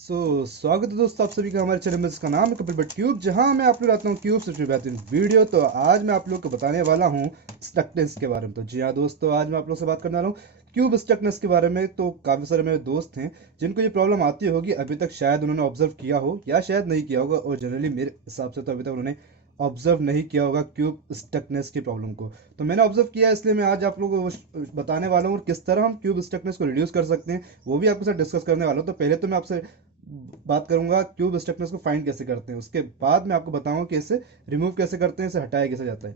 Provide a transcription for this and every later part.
स्वागत है दोस्तों आप सभी का हमारे चैनल में, जिसका नाम है कपिल भट्ट क्यूब, जहां मैं आप लोग लाता हूँ क्यूब सबसे बेहतरीन वीडियो। तो आज मैं आप लोग को बताने वाला हूँ स्टकनेस के बारे में। तो जी हाँ दोस्तों, आज मैं आप लोग से बात करने वाला हूँ क्यूब स्टकनेस के बारे में। तो काफ़ी सारे मेरे दोस्त हैं जिनको ये प्रॉब्लम आती होगी, अभी तक शायद उन्होंने ऑब्जर्व किया हो या शायद नहीं किया होगा, और जनरली मेरे हिसाब से तो अभी तक उन्होंने ऑब्जर्व नहीं किया होगा क्यूब स्टकनेस की प्रॉब्लम को। तो मैंने ऑब्जर्व किया, इसलिए मैं आज आप लोगों को वो बताने वाला हूँ और किस तरह हम क्यूब स्टकनेस को रिड्यूस कर सकते हैं वो भी आपके साथ डिस्कस करने वाला हूँ। तो पहले तो मैं आपसे बात करूंगा क्यूब स्ट्रक्चर्स को फाइंड कैसे करते हैं, उसके बाद मैं आपको बताऊंगा कि इसे रिमूव कैसे करते हैं, इसे हटाया कैसे जाता है।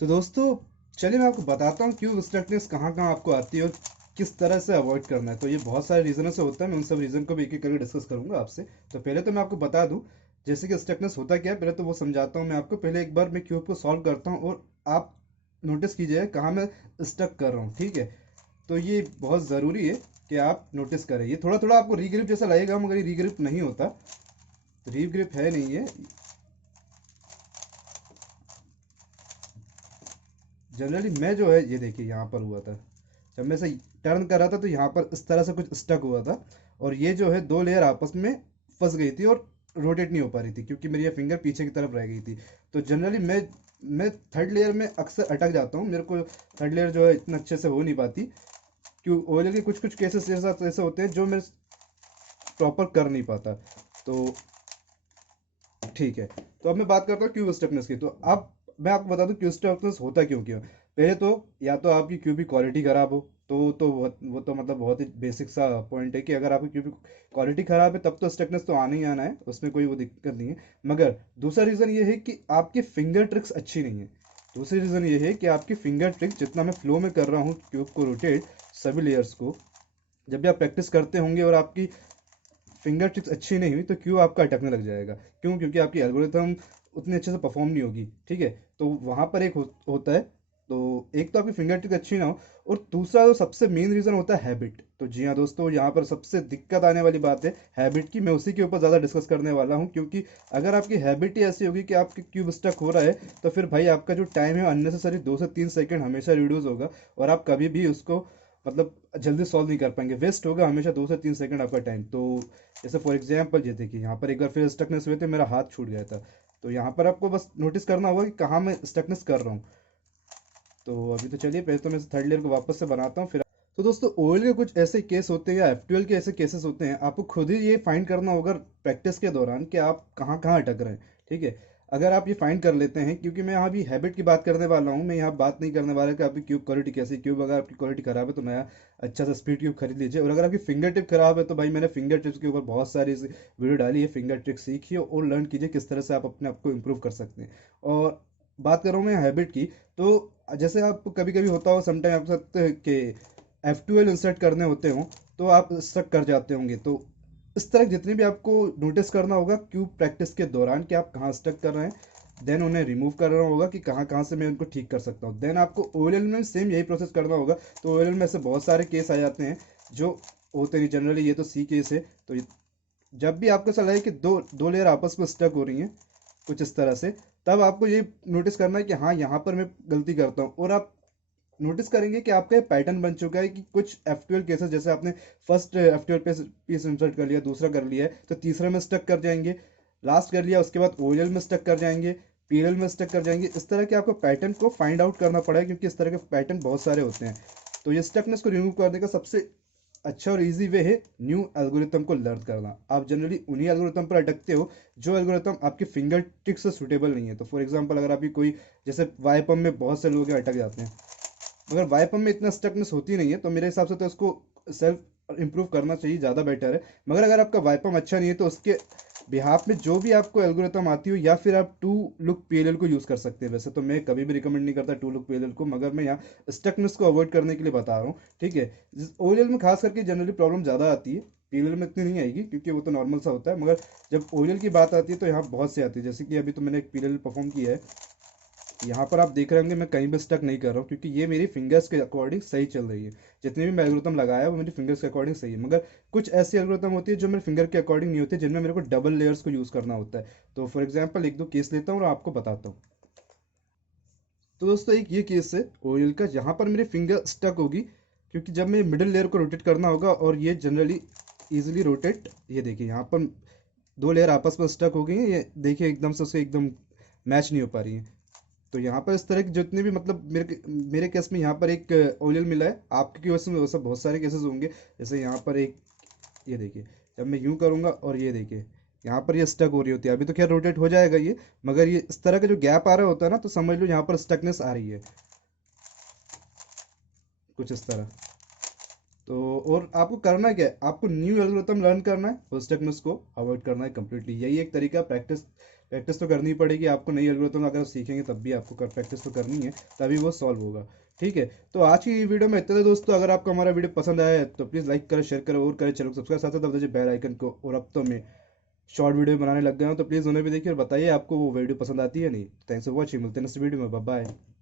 तो दोस्तों चलिए मैं आपको बताता हूँ क्यूब स्ट्रक्चर्स कहाँ कहाँ आपको आती है और किस तरह से अवॉइड करना है। तो ये बहुत सारे रीजनों से होता है, मैं उन सब रीजन को भी एक एक करके डिस्कस करूंगा आपसे। तो पहले तो मैं आपको बता दूं जैसे कि स्ट्रक्चर्स होता क्या है, पहले तो वो समझाता हूँ मैं आपको। पहले एक बार मैं क्यूब को सॉल्व करता हूँ और आप नोटिस कीजिए कहाँ मैं स्टक कर रहा हूँ, ठीक है। तो ये बहुत ज़रूरी है कि आप नोटिस करें। ये थोड़ा थोड़ा आपको रीग्रिप जैसा लगेगा, मगर ये रीग्रिप नहीं होता, रीग्रिप है नहीं ये। जनरली मैं जो है, ये देखिए यहाँ पर हुआ था, जब मैं इसे टर्न कर रहा था तो यहाँ पर इस तरह से कुछ स्टक हुआ था, और ये जो है दो लेयर आपस में फंस गई थी और रोटेट नहीं हो पा रही थी क्योंकि मेरी ये फिंगर पीछे की तरफ रह गई थी। तो जनरली मैं थर्ड लेयर में अक्सर अटक जाता हूँ, मेरे को थर्ड लेयर जो है इतना अच्छे से हो नहीं पाती, क्यों ओएलएल के कुछ कुछ केसेस ऐसे होते हैं जो मैं प्रॉपर कर नहीं पाता। तो ठीक है, तो अब मैं बात करता हूँ क्यूब स्टफनेस की। तो अब मैं आपको बता दूं क्यूब स्टफनेस होता क्यों क्यों। पहले तो या तो आपकी क्यूब की क्वालिटी खराब हो, तो वो तो मतलब बहुत ही बेसिक सा पॉइंट है कि अगर आपकी क्यूब की क्वालिटी खराब है तब तो स्टकनेस तो आना ही आना है, उसमें कोई वो दिक्कत नहीं है। मगर दूसरा रीज़न ये है कि आपकी फिंगर ट्रिक्स अच्छी नहीं है। दूसरी रीज़न ये है कि आपकी फिंगर ट्रिक्स, जितना मैं फ्लो में कर रहा हूँ क्यूब को रोटेट सभी लेयर्स को, जब भी आप प्रैक्टिस करते होंगे और आपकी फिंगर टिप्स अच्छी नहीं हुई तो क्यों आपका अटकने लग जाएगा। क्यों? क्योंकि आपकी एल्गोरिथम उतनी अच्छे से परफॉर्म नहीं होगी, ठीक है। तो वहाँ पर एक होता है। तो एक तो आपकी फिंगर टिप अच्छी ना हो, और दूसरा जो सबसे मेन रीज़न होता है हैबिट। तो जी हाँ दोस्तों, यहाँ पर सबसे दिक्कत आने वाली बात है हैबिट की। मैं उसी के ऊपर ज़्यादा डिस्कस करने वाला हूँ, क्योंकि अगर आपकी हैबिट ही ऐसी होगी कि आपकी क्यूब स्टक हो रहा है, तो फिर भाई आपका जो टाइम है अननेसेसरी 2 से 3 सेकंड हमेशा रिड्यूस होगा, और आप कभी भी उसको मतलब जल्दी सॉल्व नहीं कर पाएंगे, वेस्ट होगा हमेशा 2 से 3 सेकंड आपका टाइम। तो जैसे फॉर एग्जाम्पल ये देखिए, यहाँ पर एक बार फिर स्टकनेस हुए थे, मेरा हाथ छूट गया था। तो यहाँ पर आपको बस नोटिस करना होगा कि कहाँ मैं स्टकनेस कर रहा हूँ। तो अभी तो चलिए पहले तो मैं थर्ड लेयर को वापस से बनाता हूँ फिर। तो दोस्तों ओएल के कुछ ऐसे केस होते हैं या एफ के ऐसे केसेस होते हैं, आपको खुद ही ये फाइंड करना होगा प्रैक्टिस के दौरान कि आप कहाँ कहाँ अटक रहे हैं, ठीक है। अगर आप ये फाइंड कर लेते हैं, क्योंकि मैं यहाँ भी हैबिट की बात करने वाला हूँ, मैं यहाँ बात नहीं करने वाला कि आपकी क्यूब क्वालिटी कैसी। क्यूब अगर आपकी क्वालिटी खराब है तो नया अच्छा सा स्पीड क्यूब खरीद लीजिए, और अगर आपकी फिंगर टिप खराब है तो भाई मैंने फिंगर टिप्स के ऊपर बहुत सारी वीडियो डाली है, फिंगर ट्रिक सीखिए और लर्न कीजिए किस तरह से आप अपने आप को इम्प्रूव कर सकते हैं। और बात कर रहा हूँ मैं हैबिट की, तो जैसे आप कभी कभी होता हो समटाइम आपके साथ कि F12 इंसर्ट करने होते हो तो आप स्टक कर जाते होंगे। तो इस तरह जितने भी आपको नोटिस करना होगा क्यूब प्रैक्टिस के दौरान कि आप कहाँ स्टक कर रहे हैं, देन उन्हें रिमूव करना होगा कि कहाँ कहाँ से मैं उनको ठीक कर सकता हूँ। देन आपको ओएलएल में सेम यही प्रोसेस करना होगा। तो ओएलएल में से बहुत सारे केस आ जाते हैं जो होते नहीं, जनरली ये तो सी केस है। तो जब भी आपको ऐसा लगे कि दो दो लेयर आपस में स्टक हो रही हैं कुछ इस तरह से, तब आपको ये नोटिस करना है कि हाँ यहाँ पर मैं गलती करता हूँ, और आप नोटिस करेंगे कि आपका पैटर्न बन चुका है कि कुछ F12 केसेस, जैसे आपने फर्स्ट F12 पे पीस इंसर्ट कर लिया, दूसरा कर लिया है तो तीसरे में स्टक कर जाएंगे, लास्ट कर लिया उसके बाद ओएलएल में स्टक कर जाएंगे, पीएलएल में स्टक कर जाएंगे। इस तरह के आपको पैटर्न को फाइंड आउट करना पड़ेगा, क्योंकि इस तरह के पैटर्न बहुत सारे होते हैं। तो ये स्टकनेस को रिमूव करने का सबसे अच्छा और इजी वे है न्यू एल्गोरिथम को लर्न करना। आप जनरली उन्हीं एल्गोरिथम पर अटकते हो जो एल्गोरिथम आपके फिंगर टिक से सुटेबल नहीं है। तो फॉर एग्जांपल अगर आपकी कोई, जैसे वाईपम में बहुत से लोग अटक जाते हैं, मगर वाईपम में इतना स्टकनेस होती नहीं है, तो मेरे हिसाब से तो इसको सेल्फ इम्प्रूव करना चाहिए, ज़्यादा बेटर है। मगर अगर आपका वाईपम अच्छा नहीं है तो उसके बिहाफ में जो भी आपको एल्गोरिथम आती हो, या फिर आप टू लुक पीएलएल को यूज़ कर सकते हैं। वैसे तो मैं कभी भी रिकमेंड नहीं करता टू लुक पीएलएल को, मगर मैं यहाँ स्टकनेस को अवॉइड करने के लिए बता रहा हूँ, ठीक है। ओएलएल में खास करके जनरली प्रॉब्लम ज़्यादा आती है, पीएलएल में इतनी नहीं आएगी क्योंकि वो तो नॉर्मल सा होता है। मगर जब ओएलएल की बात आती है तो यहाँ बहुत सी आती है, जैसे कि अभी तो मैंने एक पीएलएल परफॉर्म किया है, यहाँ पर आप देख रहे होंगे मैं कहीं भी स्टक नहीं कर रहा हूँ, क्योंकि ये मेरी फिंगर्स के अकॉर्डिंग सही चल रही है। जितने भी मैं एल्गोरिथम लगाया है वो मेरी फिंगर्स के अकॉर्डिंग सही है। मगर कुछ ऐसी एल्गोरिथम होती है जो मेरे फिंगर के अकॉर्डिंग नहीं होती, जिनमें मेरे को डबल लेयर्स को यूज़ करना होता है। तो फॉर एग्जाम्पल एक दो केस लेता हूँ और आपको बताता हूँ। तो दोस्तों एक ये केस है ओएल का, जहाँ पर मेरी फिंगर स्टक होगी क्योंकि जब मैं मिडिल लेयर को रोटेट करना होगा और ये जनरली इजीली रोटेट, ये देखिए यहाँ पर दो लेयर आपस में स्टक हो गई हैं, ये देखिए एकदम से उससे एकदम मैच नहीं हो पा रही है। तो यहाँ पर इस तरह के जितने भी मतलब मेरे केस में यहाँ पर एक ओलियल मिला है, आपके केस में वैसे बहुत सारे केसेस होंगे। जैसे यहाँ पर एक, ये देखिए जब मैं यूं करूँगा और ये देखिए यहाँ पर ये स्टक हो रही होती है। अभी तो खैर रोटेट हो जाएगा ये, मगर ये इस तरह का जो गैप आ रहा होता है ना, तो समझ लो यहाँ पर स्टकनेस आ रही है कुछ इस तरह। तो और आपको करना क्या है, आपको न्यू एल्गोरिथम लर्न करना है और स्टकनेस को अवॉइड करना है कम्प्लीटली। यही एक तरीका, प्रैक्टिस प्रैक्टिस तो करनी पड़ेगी आपको। नई एल्गोरिथम अगर सीखेंगे तब भी आपको प्रैक्टिस तो करनी है, तभी वो सॉल्व होगा। ठीक है, तो आज की वीडियो में इतना था दोस्तों। अगर आपको हमारा वीडियो पसंद आया है तो प्लीज़ लाइक करें, शेयर करें और करें, चैनल को सब्सक्राइब, साथ साथ दीजिए बेल आइकन को। और अब तो मैं शॉर्ट वीडियो बनाने लग गया हूँ, तो प्लीज़ उन्हें भी देखिए और बताइए आपको वो वीडियो पसंद आती है नहीं। थैंक्स फॉर वॉचिंग, मिलते हैं नेक्स्ट वीडियो में, बाय बाय।